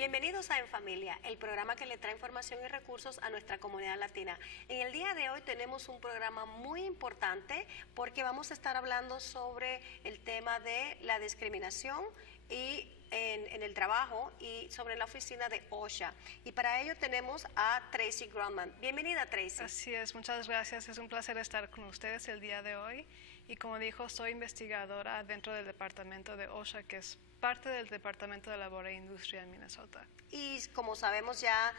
Bienvenidos a En Familia, el programa que le trae información y recursos a nuestra comunidad latina. En el día de hoy tenemos un programa muy importante porque vamos a estar hablando sobre el tema de la discriminación y en el trabajo y sobre la oficina de OSHA. Y para ello tenemos a Tracy Grundman. Bienvenida, Tracy. Así es, muchas gracias. Es un placer estar con ustedes el día de hoy. Y como dijo, soy investigadora dentro del departamento de OSHA, que es parte del Departamento de Labor e Industria en Minnesota. Y como sabemos ya,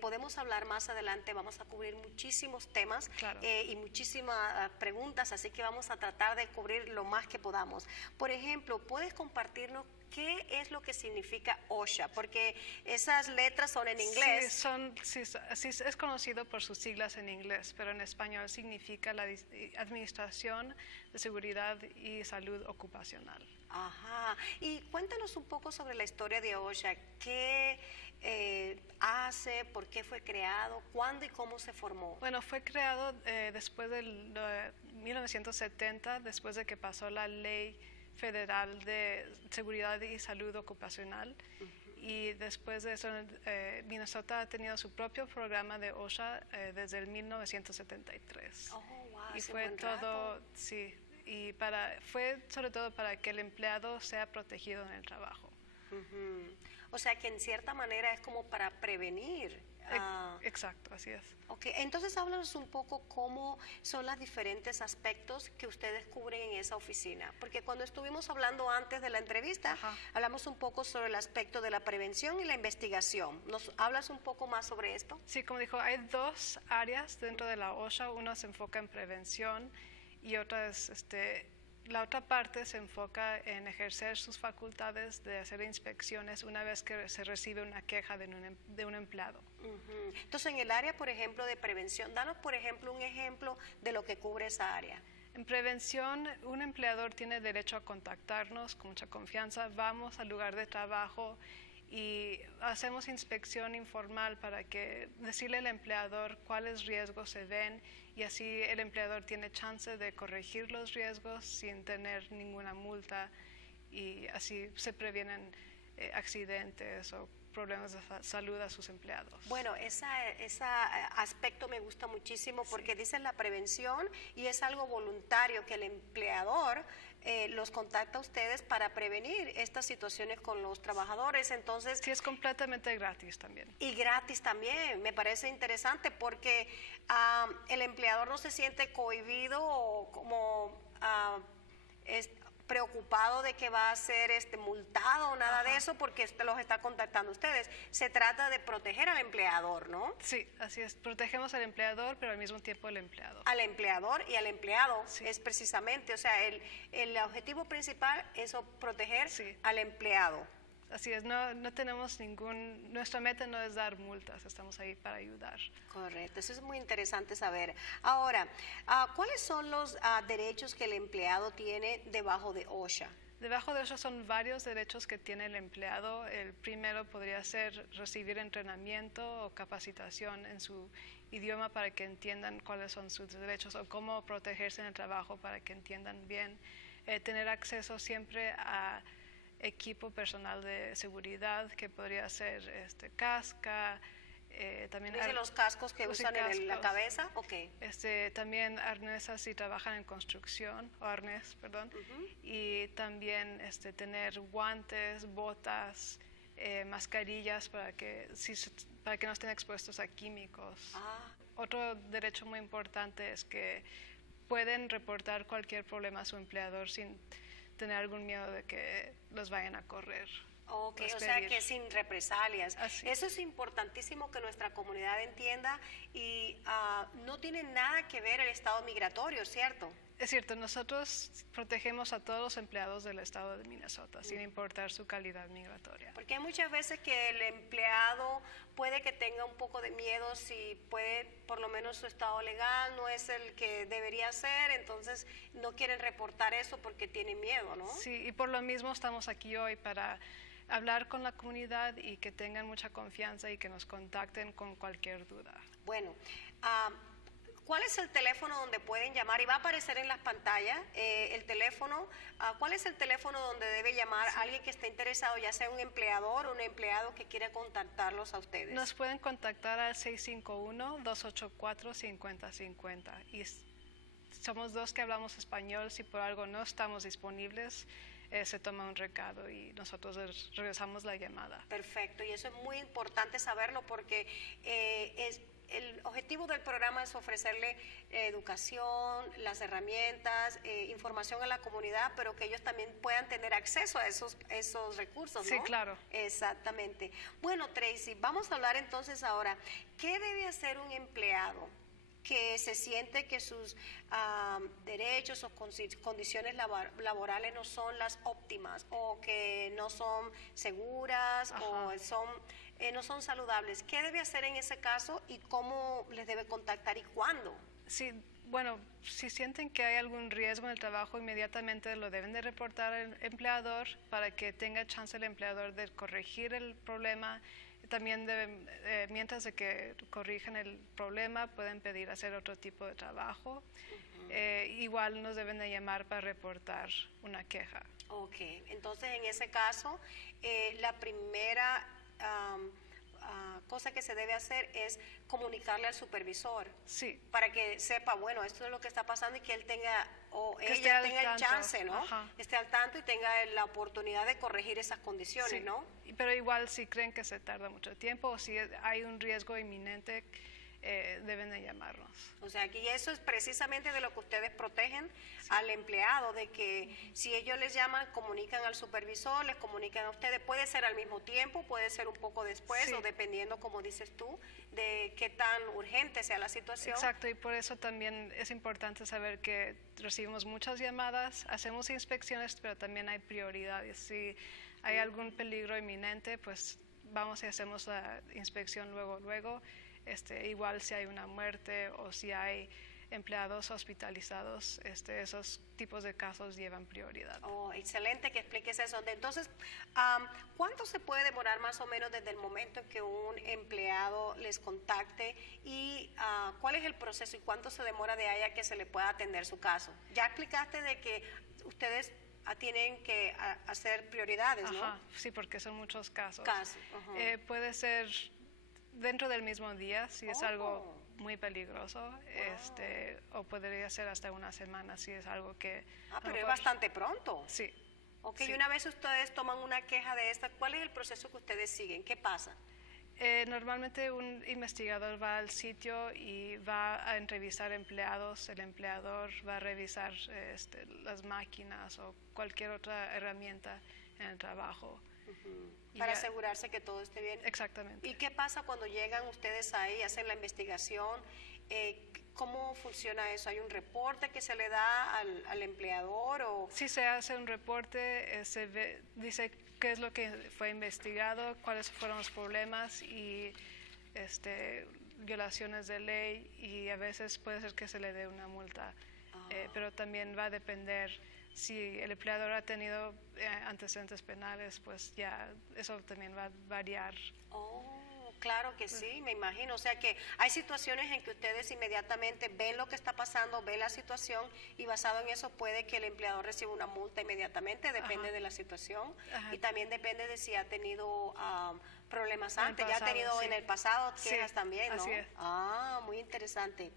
podemos hablar más adelante, vamos a cubrir muchísimos temas Claro. Y muchísimas preguntas, así que vamos a tratar de cubrir lo más que podamos. Por ejemplo, ¿puedes compartirnos qué es lo que significa OSHA? Porque esas letras son en inglés. Sí, es conocido por sus siglas en inglés, pero en español significa la Administración de Seguridad y Salud Ocupacional. Ajá. Y cuéntanos un poco sobre la historia de OSHA. ¿Qué hace? ¿Por qué fue creado? ¿Cuándo y cómo se formó? Bueno, fue creado después del 1970, después de que pasó la Ley Federal de Seguridad y Salud Ocupacional. Y después de eso, Minnesota ha tenido su propio programa de OSHA desde el 1973. Oh, wow, y hace fue un buen todo, rato. sí, y fue sobre todo para que el empleado sea protegido en el trabajo. Ujú. O sea que en cierta manera es como para prevenir. Exacto, así es. Ok, entonces háblanos un poco cómo son los diferentes aspectos que ustedes cubren en esa oficina, porque cuando estuvimos hablando antes de la entrevista, Ajá. hablamos un poco sobre el aspecto de la prevención y la investigación. ¿Nos hablas un poco más sobre esto? Sí, como dijo, hay dos áreas dentro de la OSHA. Una se enfoca en prevención y otra es, la otra parte se enfoca en ejercer sus facultades de hacer inspecciones una vez que se recibe una queja de un empleado. Ujú. Entonces, en el área, por ejemplo, de prevención, danos, por ejemplo, un ejemplo de lo que cubre esa área. En prevención, un empleador tiene derecho a contactarnos con mucha confianza. Vamos al lugar de trabajo y hacemos inspección informal para decirle al empleador cuáles riesgos se ven, y así el empleador tiene chance de corregir los riesgos sin tener ninguna multa, y así se previenen accidentes o problemas de salud a sus empleados. Bueno, ese aspecto me gusta muchísimo porque dicen la prevención y es algo voluntario que el empleador los contacta a ustedes para prevenir estas situaciones con los trabajadores. Entonces, Sí, es completamente gratis también. y gratis también, me parece interesante porque el empleador no se siente cohibido o como preocupado de que va a ser multado o nada de eso porque los está contactando ustedes. Se trata de proteger al empleador, ¿no? Sí, así es. Protegemos al empleador, pero al mismo tiempo al empleado. Al empleador y al empleado Sí. es precisamente, o sea, el objetivo principal es proteger Sí. al empleado. Así es, no tenemos nuestra meta no es dar multas, estamos ahí para ayudar. Correcto, eso es muy interesante saber. Ahora, ¿cuáles son los derechos que el empleado tiene debajo de OSHA? Debajo de eso son varios derechos que tiene el empleado. El primero podría ser recibir entrenamiento o capacitación en su idioma para que entiendan cuáles son sus derechos o cómo protegerse en el trabajo para que entiendan bien. Tener acceso siempre a equipo personal de seguridad, que podría ser casca, también ¿Dice los cascos que usan en la cabeza? Ok. También arnesas si trabajan en construcción, o arnés, perdón, y también tener guantes, botas, mascarillas para que no estén expuestos a químicos. Otro derecho muy importante es que pueden reportar cualquier problema a su empleador sin tener algún miedo de que los vayan a correr. Ok, o sea que sin represalias. Así. Eso es importantísimo que nuestra comunidad entienda y no tiene nada que ver el estado migratorio, ¿cierto? Es cierto, nosotros protegemos a todos los empleados del estado de Minnesota, sin importar su calidad migratoria. Porque hay muchas veces que el empleado puede que tenga un poco de miedo si puede, por lo menos su estado legal no es el que debería ser, entonces no quieren reportar eso porque tienen miedo, ¿no? Sí, y por lo mismo estamos aquí hoy para hablar con la comunidad y que tengan mucha confianza y que nos contacten con cualquier duda. Bueno, ¿Cuál es el teléfono donde pueden llamar? Y va a aparecer en las pantallas el teléfono. ¿Cuál es el teléfono donde debe llamar alguien que esté interesado, ya sea un empleador o un empleado que quiera contactarlos a ustedes? Nos pueden contactar al 651-284-5050 y somos dos que hablamos español. Si por algo no estamos disponibles, se toma un recado y nosotros regresamos la llamada. Perfecto, y eso es muy importante saberlo porque el objetivo del programa es ofrecerle educación, las herramientas, información a la comunidad, pero que ellos también puedan tener acceso a esos recursos, ¿no? Sí, claro. Exactamente. Bueno, Tracy, vamos a hablar entonces ahora, ¿qué debe hacer un empleado que se siente que sus derechos o condiciones laborales no son las óptimas o que no son seguras o no son saludables? ¿Qué debe hacer en ese caso y cómo les debe contactar y cuándo? Sí, bueno, si sienten que hay algún riesgo en el trabajo, inmediatamente lo deben de reportar al empleador para que tenga chance el empleador de corregir el problema. También mientras de que corrigen el problema, pueden pedir hacer otro tipo de trabajo. Igual nos deben de llamar para reportar una queja. Ok, entonces en ese caso, la primera cosa que se debe hacer es comunicarle al supervisor. Sí. Para que sepa, bueno, esto es lo que está pasando y que él tenga, o que ella tenga el chance, ¿no? Ajá. Esté al tanto y tenga la oportunidad de corregir esas condiciones, Sí. ¿no? Pero igual si creen que se tarda mucho tiempo o si hay un riesgo inminente, deben de llamarnos. O sea, aquí eso es precisamente de lo que ustedes protegen al empleado, de que si ellos les llaman, comunican al supervisor, les comunican a ustedes, puede ser al mismo tiempo, puede ser un poco después, o dependiendo, como dices tú, de qué tan urgente sea la situación. Exacto, y por eso también es importante saber que recibimos muchas llamadas, hacemos inspecciones, pero también hay prioridades. Si hay algún peligro inminente, pues vamos y hacemos la inspección luego. Igual si hay una muerte o si hay empleados hospitalizados, esos tipos de casos llevan prioridad. Oh, excelente que expliques eso. Entonces, ¿cuánto se puede demorar más o menos desde el momento en que un empleado les contacte y cuál es el proceso y cuánto se demora de ahí a que se le pueda atender su caso? Ya explicaste de que ustedes tienen que hacer prioridades, ¿no? Ajá, sí, porque son muchos casos. Puede ser dentro del mismo día, si es algo muy peligroso, o podría ser hasta una semana si es algo que... pero es bastante pronto. Sí. Ok, sí. Y una vez ustedes toman una queja de esta, ¿cuál es el proceso que ustedes siguen? ¿Qué pasa? Normalmente un investigador va al sitio y va a entrevistar empleados, el empleador va a revisar las máquinas o cualquier otra herramienta en el trabajo. Para asegurarse que todo esté bien. Exactamente. ¿Y qué pasa cuando llegan ustedes ahí, hacen la investigación? ¿Cómo funciona eso? ¿Hay un reporte que se le da al empleador? Sí, se hace un reporte, dice qué es lo que fue investigado, cuáles fueron los problemas y violaciones de ley, y a veces puede ser que se le dé una multa, pero también va a depender. Si el empleador ha tenido antecedentes penales, pues ya eso también va a variar. Claro que sí, me imagino. O sea que hay situaciones en que ustedes inmediatamente ven lo que está pasando, ven la situación y basado en eso puede que el empleador reciba una multa inmediatamente, depende de la situación. Y también depende de si ha tenido problemas antes, ya ha tenido en el pasado quejas también, ¿no? Así es. Muy interesante.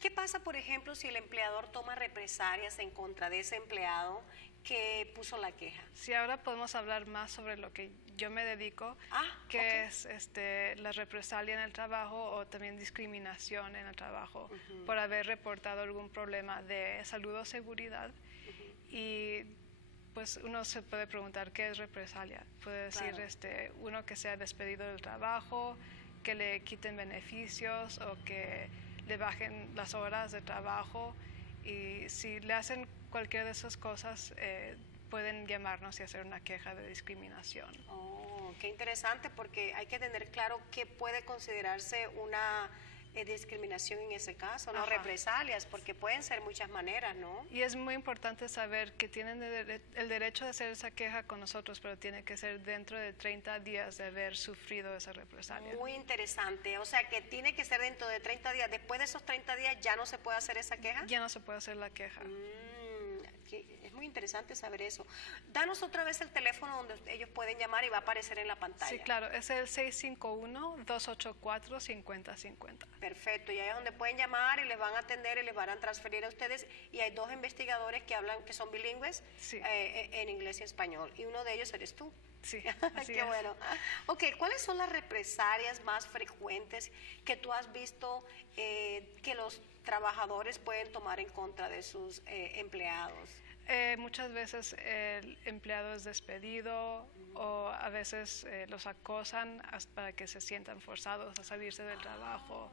¿Qué pasa, por ejemplo, si el empleador toma represalias en contra de ese empleado que puso la queja? Sí, ahora podemos hablar más sobre lo que yo me dedico, que es la represalia en el trabajo o también discriminación en el trabajo por haber reportado algún problema de salud o seguridad. Y pues uno se puede preguntar qué es represalia. Puede decir uno que sea despedido del trabajo, que le quiten beneficios o que le bajen las horas de trabajo, y si le hacen cualquiera de esas cosas, pueden llamarnos y hacer una queja de discriminación. Qué interesante, porque hay que tener claro que puede considerarse una discriminación en ese caso, no Ajá. represalias, porque pueden ser muchas maneras, ¿no? Y es muy importante saber que tienen el derecho de hacer esa queja con nosotros, pero tiene que ser dentro de 30 días de haber sufrido esa represalia. Muy interesante, o sea que tiene que ser dentro de 30 días. Después de esos 30 días ya no se puede hacer esa queja. Ya no se puede hacer la queja. Es muy interesante saber eso. Danos otra vez el teléfono donde ellos pueden llamar y va a aparecer en la pantalla. Sí, claro, es el 651-284-5050. Perfecto, y ahí es donde pueden llamar y les van a atender y les van a transferir a ustedes. Y hay 2 investigadores que hablan, que son bilingües, Sí. En inglés y español. Y uno de ellos eres tú. Sí, así Qué es. bueno. Ok, ¿cuáles son las represalias más frecuentes que tú has visto que los trabajadores pueden tomar en contra de sus empleados? Muchas veces el empleado es despedido o a veces los acosan para que se sientan forzados a salirse del trabajo.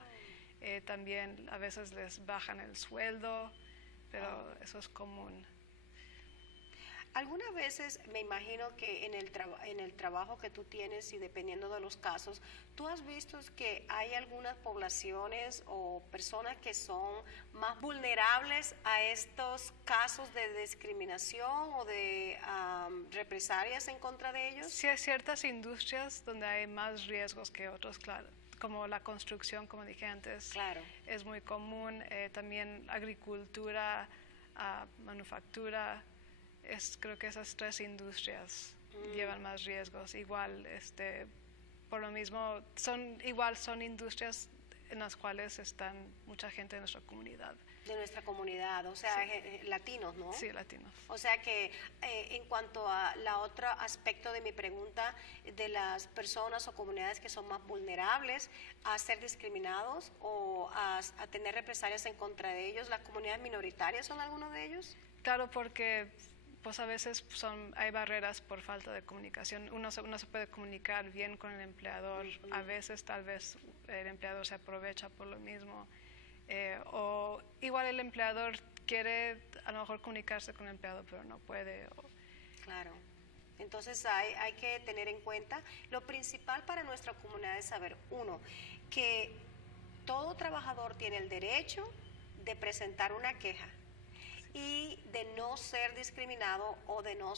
También a veces les bajan el sueldo, pero eso es común. Algunas veces me imagino que en el trabajo que tú tienes y dependiendo de los casos, tú has visto que hay algunas poblaciones o personas que son más vulnerables a estos casos de discriminación o de represalias en contra de ellos. Sí, hay ciertas industrias donde hay más riesgos que otros, claro, como la construcción, como dije antes, Claro. es muy común. También agricultura, manufactura. Creo que esas 3 industrias llevan más riesgos. Igual, por lo mismo, son industrias en las cuales están mucha gente de nuestra comunidad. De nuestra comunidad, o sea, latinos, ¿no? Sí, latinos. O sea que en cuanto a la otro aspecto de mi pregunta, de las personas o comunidades que son más vulnerables a ser discriminados o a tener represalias en contra de ellos, ¿las comunidades minoritarias son algunos de ellos? Claro, porque pues a veces hay barreras por falta de comunicación. Uno se puede comunicar bien con el empleador. A veces tal vez el empleador se aprovecha por lo mismo. O igual el empleador quiere a lo mejor comunicarse con el empleado, pero no puede. Claro. Entonces hay que tener en cuenta, lo principal para nuestra comunidad es saber, uno, que todo trabajador tiene el derecho de presentar una queja y de no ser discriminado o de no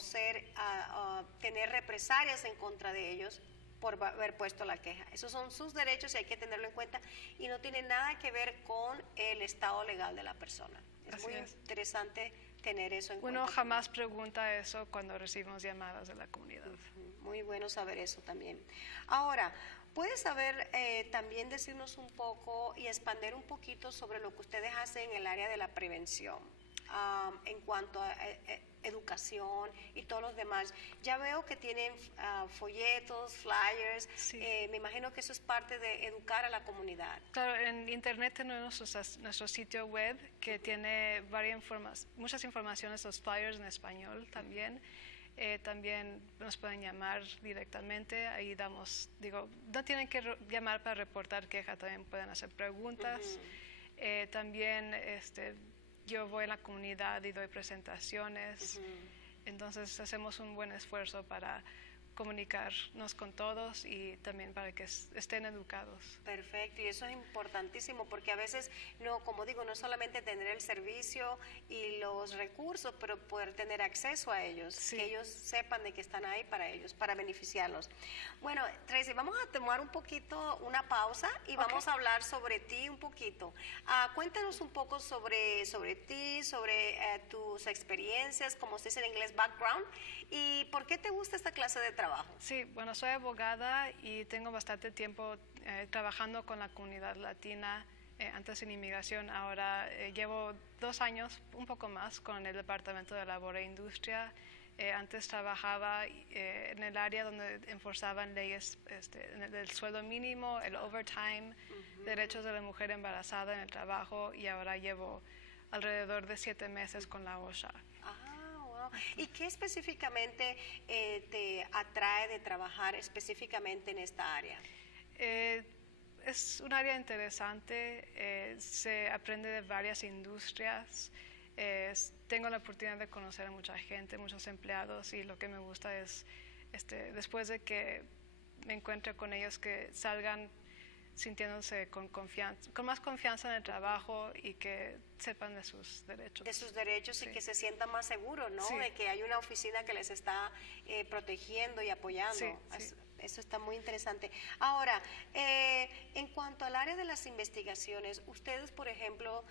tener represalias en contra de ellos por haber puesto la queja. Esos son sus derechos y hay que tenerlo en cuenta y no tiene nada que ver con el estado legal de la persona. Es muy interesante tener eso en cuenta. Uno jamás pregunta eso cuando recibimos llamadas de la comunidad. Muy bueno saber eso también. Ahora, ¿puedes saber también decirnos un poco y expandir un poquito sobre lo que ustedes hacen en el área de la prevención? En cuanto a educación y todos los demás. Ya veo que tienen folletos, flyers, Sí. Me imagino que eso es parte de educar a la comunidad. Claro, en internet tenemos nuestro sitio web que tiene muchas informaciones, los flyers en español también. También nos pueden llamar directamente, ahí no tienen que llamar para reportar queja, también pueden hacer preguntas. También yo voy a la comunidad y doy presentaciones, entonces hacemos un buen esfuerzo para comunicarnos con todos y también para que estén educados. Perfecto, y eso es importantísimo porque a veces, no, como digo, no solamente tener el servicio y los recursos, pero poder tener acceso a ellos, Sí. que ellos sepan de que están ahí para ellos, para beneficiarlos. Bueno, Tracy, vamos a tomar un poquito una pausa y vamos a hablar sobre ti un poquito. Cuéntanos un poco sobre ti, sobre tus experiencias, como se dice en inglés, background, y por qué te gusta esta clase de trabajo. Sí, bueno, soy abogada y tengo bastante tiempo trabajando con la comunidad latina, antes en inmigración, ahora llevo 2 años, un poco más, con el Departamento de Labor e Industria. Antes trabajaba en el área donde enforzaban leyes del sueldo mínimo, el overtime, derechos de la mujer embarazada en el trabajo, y ahora llevo alrededor de 7 meses con la OSHA. ¿Y qué específicamente te atrae de trabajar específicamente en esta área? Es un área interesante, se aprende de varias industrias, tengo la oportunidad de conocer a mucha gente, muchos empleados, y lo que me gusta es, después de que me encuentre con ellos, que sintiéndose con más confianza en el trabajo y que sepan de sus derechos. De sus derechos Sí. y que se sientan más seguros, ¿no? Sí. De que hay una oficina que les está protegiendo y apoyando. Sí, sí. Eso está muy interesante. Ahora, en cuanto al área de las investigaciones, ustedes, por ejemplo,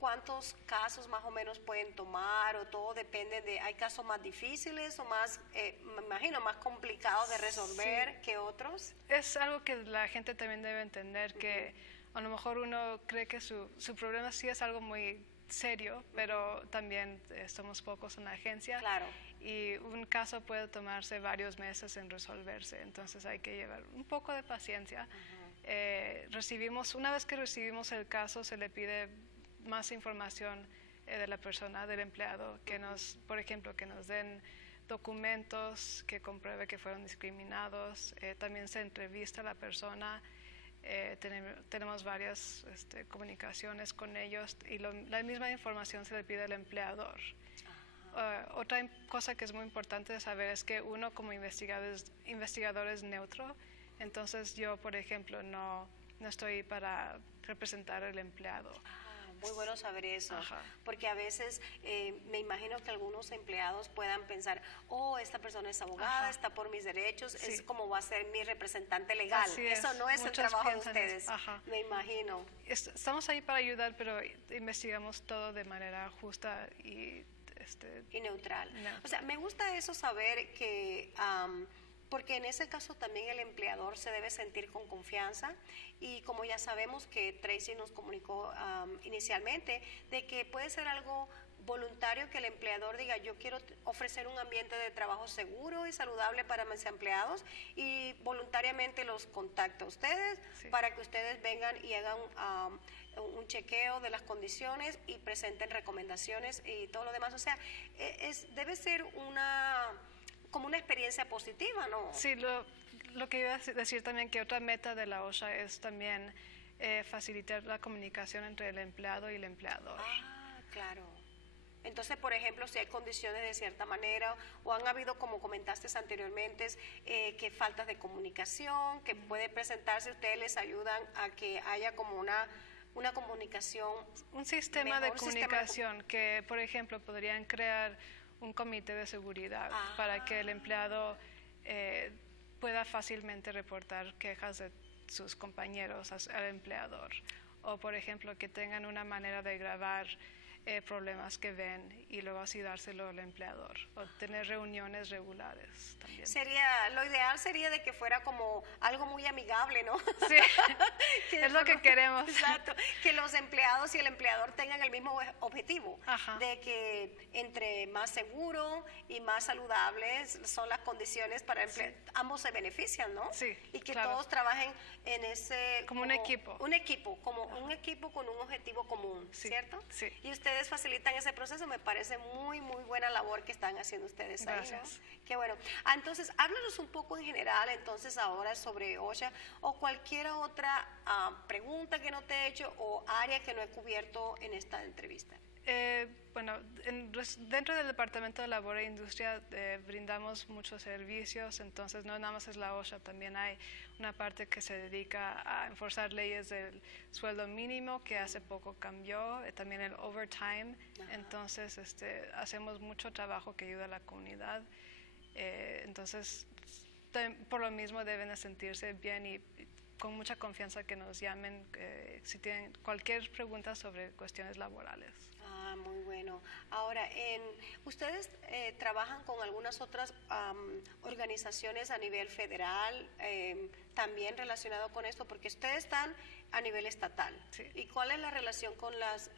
¿cuántos casos más o menos pueden tomar o todo depende de, hay casos más difíciles o más, me imagino, más complicados de resolver Sí. que otros? Es algo que la gente también debe entender, que a lo mejor uno cree que su problema sí es algo muy serio, pero también somos pocos en la agencia. Claro. Y un caso puede tomarse varios meses en resolverse, entonces hay que llevar un poco de paciencia. Una vez que recibimos el caso, se le pide más información de la persona, del empleado, que por ejemplo, que nos den documentos que compruebe que fueron discriminados. También se entrevista a la persona. Tenemos varias comunicaciones con ellos y la misma información se le pide al empleador. Otra cosa que es muy importante de saber es que uno como investigador es neutro, entonces yo, por ejemplo, no estoy para representar al empleado. Muy bueno saber eso, Ajá. porque a veces me imagino que algunos empleados puedan pensar, oh, esta persona es abogada, Ajá. está por mis derechos, Sí. es como va a ser mi representante legal. Así es. Eso no es el Muchos trabajo de piensan ustedes, eso. Ajá. me imagino. Estamos ahí para ayudar, pero investigamos todo de manera justa y Y neutral. Neutral. O sea, me gusta eso saber que, porque en ese caso también el empleador se debe sentir con confianza y como ya sabemos que Tracy nos comunicó inicialmente, de que puede ser algo voluntario que el empleador diga, yo quiero ofrecer un ambiente de trabajo seguro y saludable para mis empleados y voluntariamente los contacta a ustedes Sí. para que ustedes vengan y hagan un chequeo de las condiciones y presenten recomendaciones y todo lo demás. O sea, debe ser como una experiencia positiva, ¿no? Sí, lo que iba a decir también, que otra meta de la OSHA es también facilitar la comunicación entre el empleado y el empleador. Ah, claro. Entonces, por ejemplo, si hay condiciones de cierta manera o han habido, como comentaste anteriormente, que faltas de comunicación, que puede presentarse, ustedes les ayudan a que haya como una comunicación. Un sistema de Mejor sistema de comunicación que, por ejemplo, podrían crear un comité de seguridad para que el empleado pueda fácilmente reportar quejas de sus compañeros al empleador. O, por ejemplo, que tengan una manera de grabar problemas que ven y luego así dárselo al empleador. O tener reuniones regulares también. Lo ideal sería de que fuera como algo muy amigable, ¿no? Sí, es lo que queremos. Exacto, que los empleados y el empleador tengan el mismo objetivo, Ajá. de que entre más seguro y más saludables son las condiciones para ambos se benefician, ¿no? Sí, y que claro. todos trabajen en ese... Como un equipo. Un equipo, como un equipo con un objetivo común, Sí, ¿cierto? sí. Y ustedes facilitan ese proceso, me parece muy, muy buena labor que están haciendo ustedes ahí, Gracias. ¿no? Qué bueno. Entonces, háblanos un poco en general, entonces, ahora sobre OSHA o cualquier otra pregunta que no te he hecho o área que no he cubierto en esta entrevista. Bueno, dentro del Departamento de Labor e Industria brindamos muchos servicios, entonces no nada más es la OSHA, también hay una parte que se dedica a enforzar leyes del sueldo mínimo, que hace poco cambió, también el overtime. Ajá. Entonces hacemos mucho trabajo que ayuda a la comunidad, entonces por lo mismo deben de sentirse bien y con mucha confianza que nos llamen si tienen cualquier pregunta sobre cuestiones laborales. Muy bueno. Ahora, ¿ustedes trabajan con algunas otras organizaciones a nivel federal también relacionado con esto? Porque ustedes están a nivel estatal. Sí. ¿Y cuál es la relación con las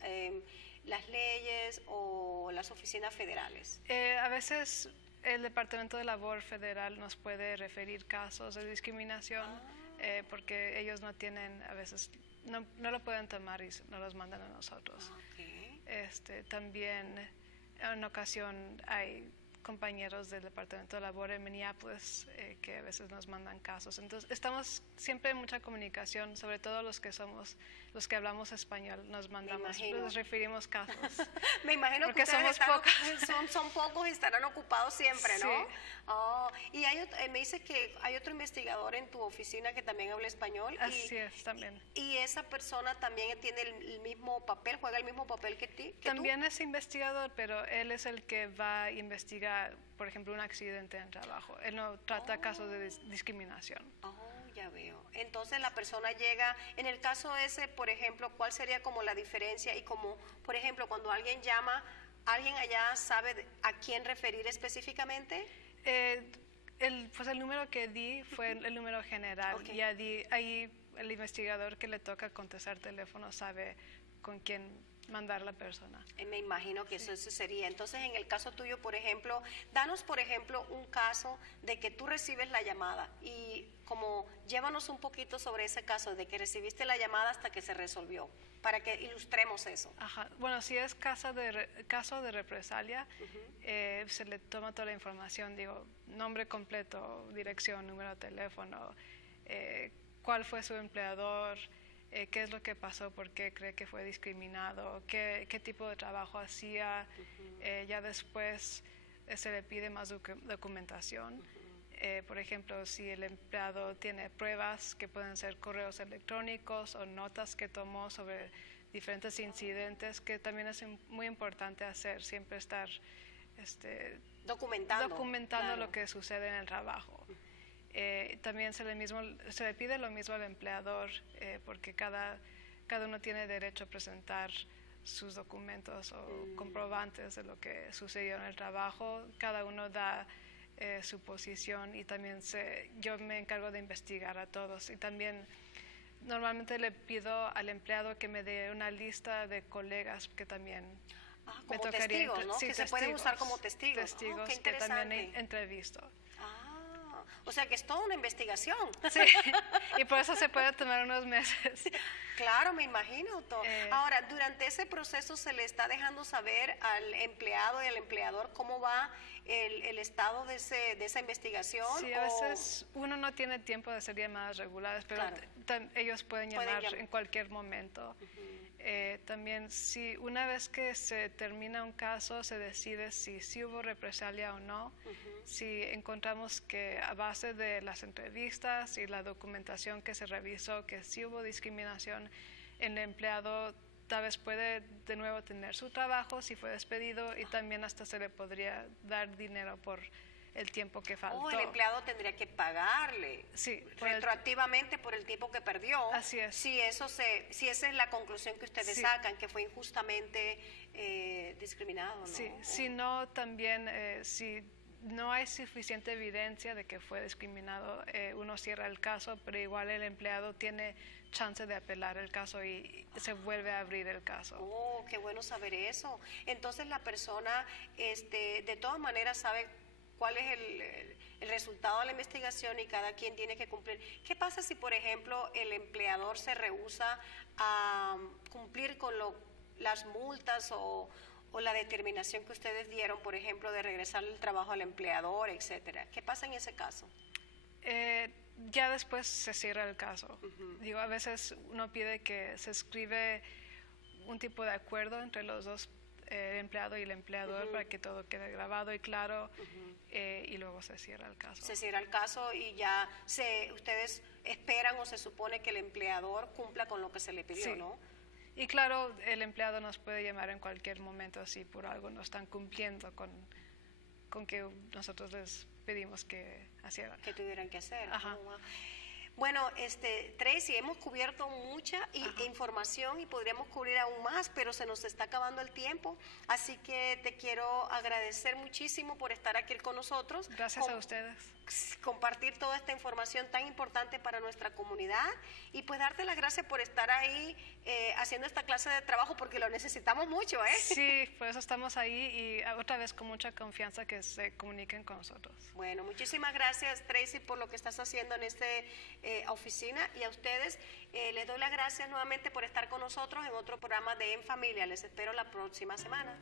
leyes o las oficinas federales? A veces el Departamento de Labor Federal nos puede referir casos de discriminación porque ellos no tienen, a veces no lo pueden tomar y no los mandan a nosotros. Okay. También en ocasión hay compañeros del Departamento de Labor en Minneapolis que a veces nos mandan casos. Entonces, estamos siempre en mucha comunicación, sobre todo los que hablamos español, nos referimos casos. Me imagino porque que ustedes son pocos y estarán ocupados siempre, ¿no? Sí. Oh, y me dice que hay otro investigador en tu oficina que también habla español. Así es, también. ¿Y esa persona también tiene el mismo papel, juega el mismo papel que tú? También es investigador, pero él es el que va a investigar, por ejemplo, un accidente en trabajo. Él no trata casos de discriminación. Oh, ya veo. Entonces la persona llega, en el caso ese, por ejemplo, ¿cuál sería como la diferencia? Y como, por ejemplo, cuando alguien llama, ¿alguien allá sabe a quién referir específicamente? Pues el número que di fue el número general. Okay. Y ahí el investigador que le toca contestar teléfono sabe con quién mandar la persona. Me imagino que eso sería. Entonces, en el caso tuyo, por ejemplo, danos, por ejemplo, un caso de que tú recibes la llamada y como llévanos un poquito sobre ese caso, de que recibiste la llamada hasta que se resolvió, para que ilustremos eso. Ajá. Bueno, si es caso de represalia, se le toma toda la información, digo, nombre completo, dirección, número de teléfono, cuál fue su empleador, qué es lo que pasó, por qué cree que fue discriminado, qué tipo de trabajo hacía. Ya después se le pide más documentación. Por ejemplo, si el empleado tiene pruebas que pueden ser correos electrónicos o notas que tomó sobre diferentes incidentes, que también es muy importante hacer, siempre estar documentando claro, lo que sucede en el trabajo. También se le pide lo mismo al empleador, porque cada uno tiene derecho a presentar sus documentos o comprobantes de lo que sucedió en el trabajo. Cada uno da su posición y también yo me encargo de investigar a todos. Y también normalmente le pido al empleado que me dé una lista de colegas que también me tocaría. Testigos, ¿no? Sí, que se pueden usar como testigos. Testigos que también entrevisto. O sea que es toda una investigación. Sí, y por eso se puede tomar unos meses. Claro, me imagino. Ahora, durante ese proceso se le está dejando saber al empleado y al empleador cómo va el estado de esa investigación. Sí, a veces uno no tiene tiempo de hacer llamadas regulares, pero claro, ellos pueden llamar en cualquier momento. También, si una vez que se termina un caso, se decide si hubo represalia o no. Si encontramos que a base de las entrevistas y la documentación que se revisó que sí hubo discriminación, el empleado tal vez puede de nuevo tener su trabajo si fue despedido y también hasta se le podría dar dinero por el tiempo que faltó. El empleado tendría que pagarle retroactivamente por el tiempo que perdió. Así es. Si esa es la conclusión que ustedes sacan, que fue injustamente discriminado, ¿no? Sí, si no, también si no hay suficiente evidencia de que fue discriminado, uno cierra el caso, pero igual el empleado tiene chance de apelar el caso y se vuelve a abrir el caso. Oh, qué bueno saber eso. Entonces la persona de todas maneras sabe cuál es el resultado de la investigación y cada quien tiene que cumplir. ¿Qué pasa si, por ejemplo, el empleador se rehúsa a cumplir con las multas o la determinación que ustedes dieron, por ejemplo, de regresar el trabajo al empleador, etcétera? ¿Qué pasa en ese caso? Ya después se cierra el caso. Digo, a veces uno pide que se escribe un tipo de acuerdo entre los dos, el empleado y el empleador, para que todo quede grabado y claro, y luego se cierra el caso. Se cierra el caso y ya ustedes esperan o se supone que el empleador cumpla con lo que se le pidió, ¿no? Y claro, el empleado nos puede llamar en cualquier momento si por algo no están cumpliendo con que nosotros les pedimos que hicieran. Que tuvieran que hacer. Ajá. Bueno, Tracy, hemos cubierto mucha información y podríamos cubrir aún más, pero se nos está acabando el tiempo, así que te quiero agradecer muchísimo por estar aquí con nosotros. Gracias a ustedes. Compartir toda esta información tan importante para nuestra comunidad y pues darte las gracias por estar ahí haciendo esta clase de trabajo porque lo necesitamos mucho, ¿eh? Sí, por eso estamos ahí y otra vez con mucha confianza que se comuniquen con nosotros. Bueno, muchísimas gracias, Tracy, por lo que estás haciendo en esta oficina y a ustedes les doy las gracias nuevamente por estar con nosotros en otro programa de En Familia. Les espero la próxima semana.